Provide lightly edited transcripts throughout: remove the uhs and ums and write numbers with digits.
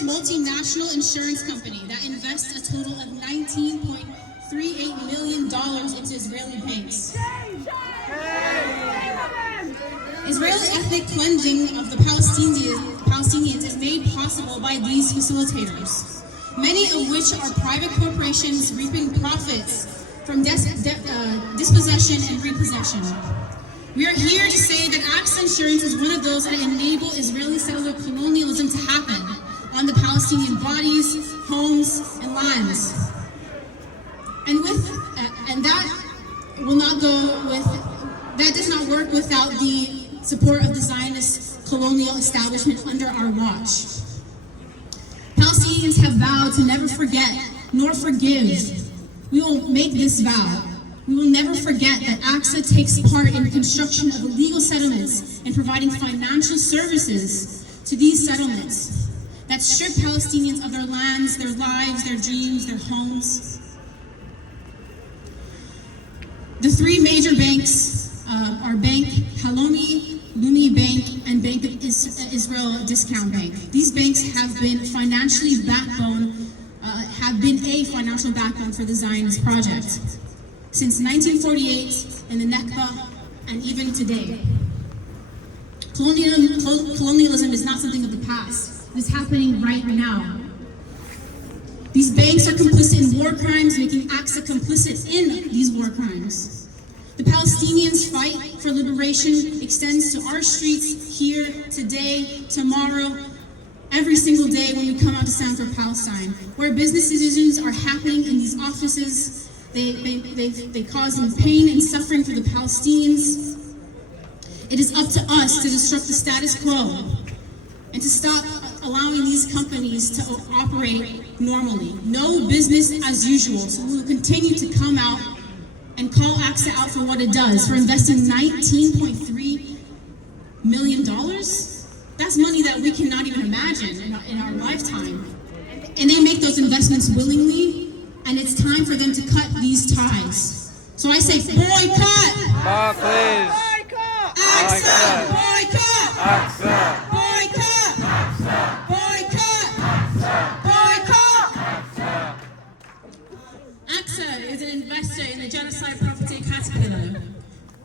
Turkish multinational insurance company that invests a total of $19.38 million into Israeli banks. Israeli ethnic cleansing of the Palestinians is made possible by these facilitators, many of which are private corporations reaping profits from dispossession and repossession. We are here to say that AXA Insurance is one of those that enable Israeli settler colonialism to happen on the Palestinian bodies, homes, and lands. And that does not work without the support of the Zionist colonial establishment under our watch. Palestinians have vowed to never forget nor forgive. We will make this vow. We will never forget that AXA takes part in the construction of illegal settlements and providing financial services to these settlements that strip Palestinians of their lands, their lives, their dreams, their homes. The three major banks are Bank Halomi, Leumi Bank, and Bank of Israel Discount Bank. These banks have been a financial backbone for the Zionist project since 1948 and the Nakba, and even today. Colonialism is not something of the past. It is happening right now. These banks are complicit in war crimes, making AXA complicit in these war crimes. The Palestinians' fight for liberation extends to our streets here, today, tomorrow, every single day when we come out to stand for Palestine. Where business decisions are happening in these offices, they cause pain and suffering for the Palestinians. It is up to us to disrupt the status quo and to stop allowing these companies to operate normally. No business as usual. So we will continue to come out and call AXA out for what it does, for investing $19.3 million. That's money that we cannot even imagine in our lifetime. And they make those investments willingly, and it's time for them to cut these ties. So I say boycott! Please! Boycott! AXA! Boycott! AXA! Boycott! AXA! Boycott! Boycott! AXA! AXA is an investor in the genocide property Caterpillar.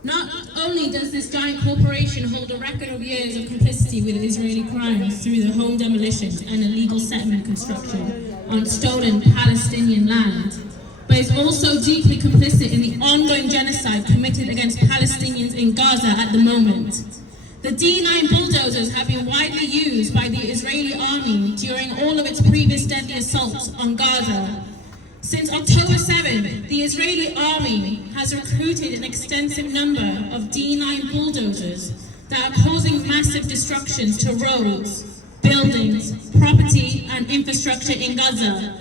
Not only does this giant corporation hold a record of years of complicity with Israeli crimes through the home demolitions and illegal settlement construction on stolen Palestinian land, but is also deeply complicit in the ongoing genocide committed against Palestinians in Gaza at the moment. The D9 bulldozers have been widely used by the Israeli army during all of its previous deadly assaults on Gaza. Since October 7, the Israeli army has recruited an extensive number of D9 bulldozers that are causing massive destructions to roads, buildings, property, and infrastructure in Gaza.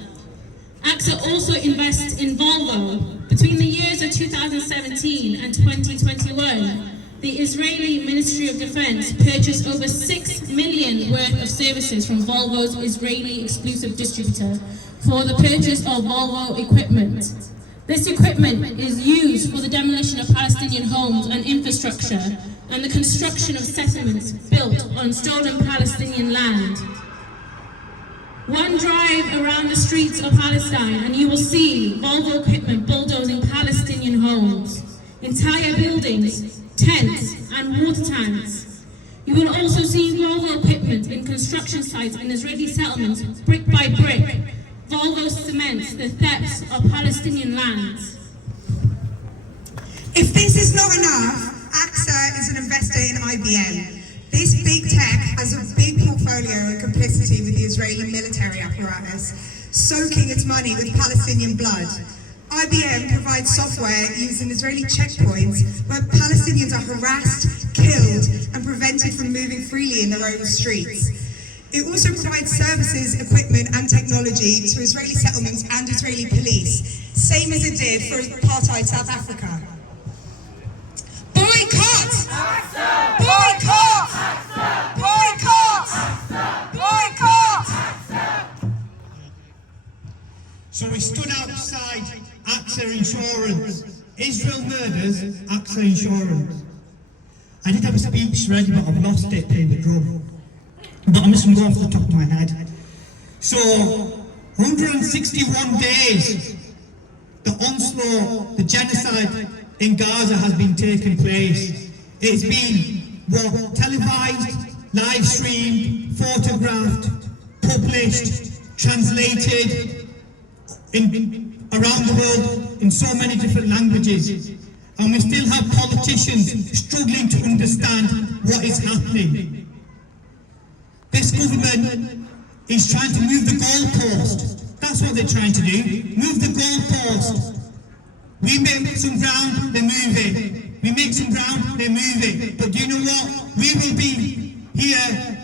AXA also invests in Volvo. Between the years of 2017 and 2021, the Israeli Ministry of Defense purchased over 6 million worth of services from Volvo's Israeli exclusive distributor for the purchase of Volvo equipment. This equipment is used for the demolition of Palestinian homes and infrastructure and the construction of settlements built on stolen Palestinian land. One drive around the streets of Palestine and you will see Volvo equipment bulldozing Palestinian homes, entire buildings, tents and water tanks. You will also see Volvo equipment in construction sites in Israeli settlements, brick by brick. Volvo cements the thefts of Palestinian lands. If this is not enough, AXA is an investor in IBM. This big tech has a big portfolio and complicity with the Israeli military apparatus, soaking its money with Palestinian blood. IBM provides software using Israeli checkpoints where Palestinians are harassed, killed, and prevented from moving freely in their own streets. It also provides services, equipment, and technology to Israeli settlements and Israeli police, same as it did for apartheid South Africa. Boycott! AXA! Boycott! AXA! Boycott! AXA! Boycott! AXA! So we stood outside AXA Insurance. Israel murders, AXA Insurance. I did have a speech ready, but I've lost it playing the drum. But I'm just going to go off the top of my head. So 161 days, the onslaught, the genocide in Gaza has been taking place. It's been televised, live streamed, photographed, published, translated around the world in so many different languages. And we still have politicians struggling to understand what is happening. This government is trying to move the goalpost. That's what they're trying to do. Move the goalpost. We make some ground, they move it. We make some ground, they move it. But do you know what? We will be here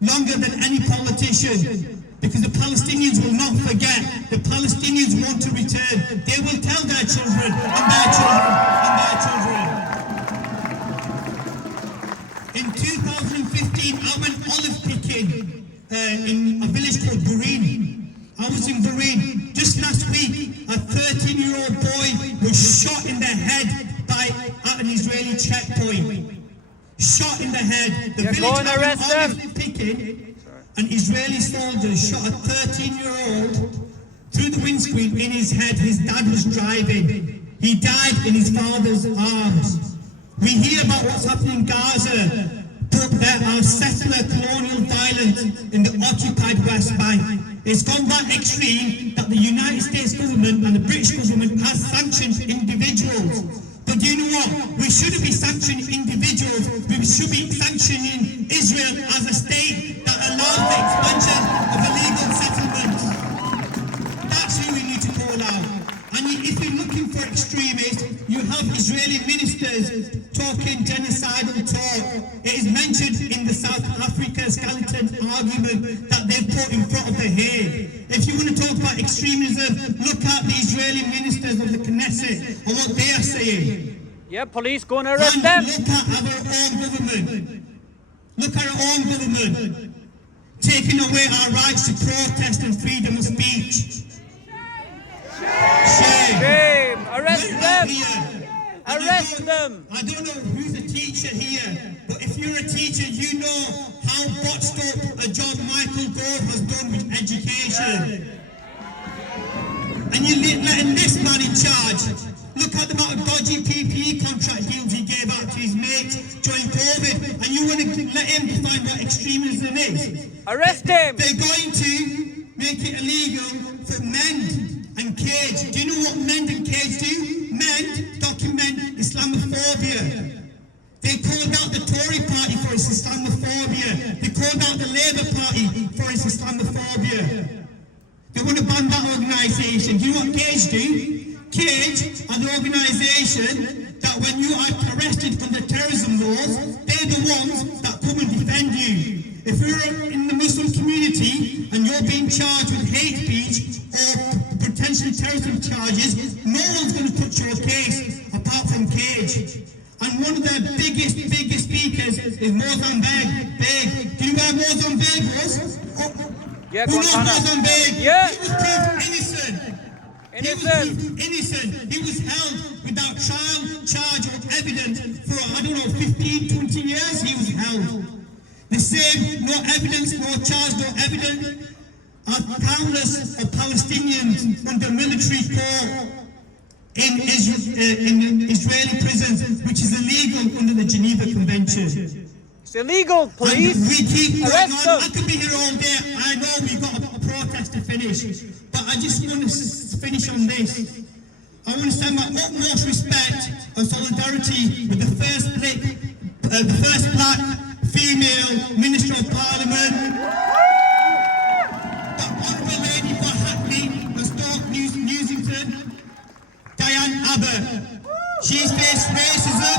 longer than any politician. Because the Palestinians will not forget. The Palestinians want to return. They will tell their children and their children and their children. In 2015, I went olive picking in a village called Bureen. I was in Bureen. Just last week, a 13-year-old boy was shot in the head at an Israeli checkpoint. Shot in the head. The village I went olive picking, an Israeli soldier shot a 13-year-old through the windscreen in his head. His dad was driving. He died in his father's arms. We hear about what's happening in Gaza, but there are settler colonial violence in the occupied West Bank. It's gone that extreme that the United States government and the British government has sanctioned individuals. But do you know what? We shouldn't be sanctioning individuals. We should be sanctioning Israel as a state that allows the expansion of illegal settlements. That's who we need to call out. And if you're looking for extremists, you have Israeli ministers talking genocidal talk. It is mentioned in the South Africa skeleton argument that they've put in front of the Hague. If you want to talk about extremism, look at the Israeli ministers of the Knesset and what they are saying. Yeah, police go and arrest them. Look at our own government. Look at our own government taking away our rights to protest and freedom of speech. Shame. Shame. Arrest them. Arrest them. I don't know who's a teacher here, but if you're a teacher, you know how botched up a job Michael Gove has done with education. And you're letting this man in charge. Look at the amount of dodgy PPE contract deals he gave out to his mates during COVID, and you want to let him define what extremism is. Arrest him. They're going to make it illegal for mend and cage. Do you know what mend and cage do? Mend document Islamophobia. They called out the Tory party for its Islamophobia. They called out the Labour Party for its Islamophobia. They want to ban that organisation. Do you know what Cage do? Cage are the organisation that when you are arrested under terrorism laws, they're the ones that come and defend you. If you're in the Muslim community and you're being charged with hate speech or potentially terrorism charges, no one's going to touch your case apart from Cage. And one of their biggest speakers is Mozambique. Do you know where Mozambique was? Yeah, Who knows Mozambique? Yeah. He was proved innocent. He was proved innocent. He was held without trial, charge, or evidence for, 15, 20 years. He was held. The same, no evidence, no charge, no evidence, are countless of Palestinians under military court in Israeli prisons, which is illegal under the Geneva Convention. It's illegal, police. And we keep going Arrest on. them. I could be here all day. I know we've got a protest to finish, but I just want to finish on this. I want to send my utmost respect and solidarity with the first black female Minister of Parliament, the Honourable Lady for Hackney and Stoke Newsington, Diane Abbott. She's faced racism.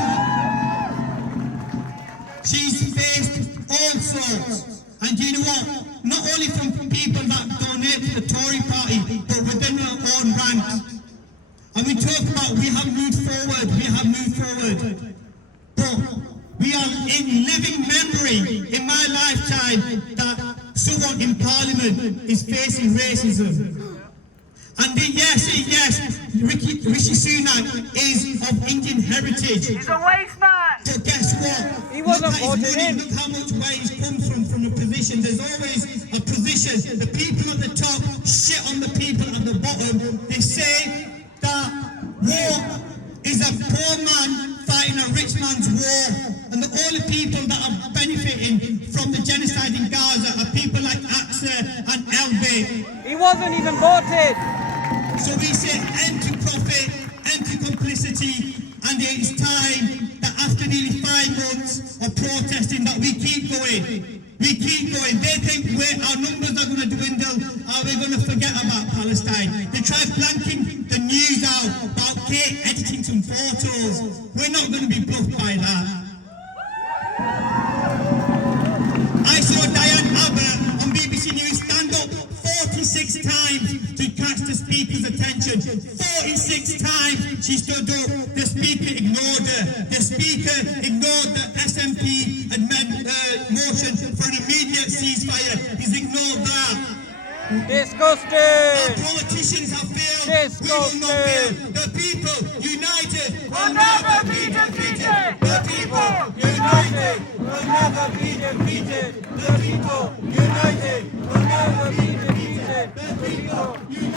She's faced all sorts. And do you know what? Not only from people that donate to the Tory party, but within our own ranks. And we talk about we have moved forward. But we are in living memory in my lifetime that someone in Parliament is facing racism. And yes, Rishi Sunak is of Indian heritage. He's a waste man. But guess what? He wasn't look at his voted money, in. look how much where he's come from a position. There's always a position. The people at the top shit on the people at the bottom. They say that war is a poor man fighting a rich man's war, and the only people that are benefiting from the genocide in Gaza are people like AXA and LB. He wasn't even voted. So we say end to profit, end to complicity, and it's time that after nearly 5 months of protesting that we keep going. We keep going. They think our numbers are going to dwindle. Are we going to forget about Palestine? They try blanking the news out about Kate editing some photos. We're not going to be bluffed by that. I saw Diane Abbott on BBC News stand up 46 times to catch the speaker's attention. 46 times she stood up. The speaker ignored her. The speaker ignored the SNP motion for an immediate ceasefire. He's ignored that. Our Disgusting. politicians have failed. We will not fail. The people united will never be defeated. The people united will never be defeated. The people united will never be defeated. The people united.